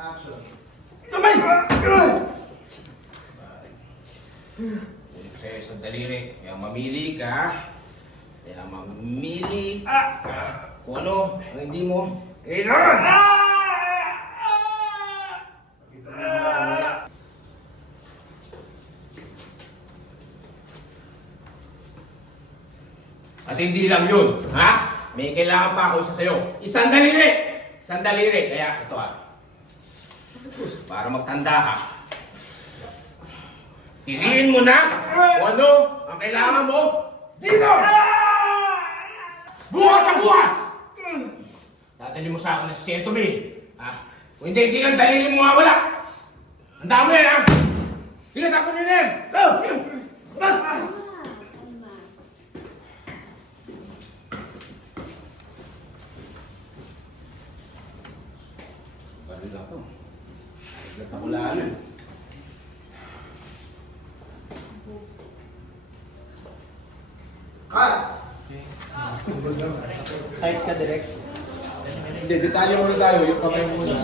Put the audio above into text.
Action. Kamay! Ulit sa'yo sa daliri. Kaya mamili ka. Kaya mamili ka. Kung ano, ang hindi mo. Kailangan! At hindi lang yun, ha? May kailangan pa ako isa sa'yo. Isang daliri! Isang daliri. Kaya ito para magtanda ka. Piliin mo na kung ano ang kailangan mo dito! Bukas ang bukas! Dadali mo sa akin ng 100,000. Kung hindi lang daliri mo mawala. Handa mo yan, ha? Sige, tapon nyo na yan! Go! Bas! Balik ako. Balik ako lahanan. Cut! Type ka direct. Hindi, detalye muna tayo. Yung kamay mo muna.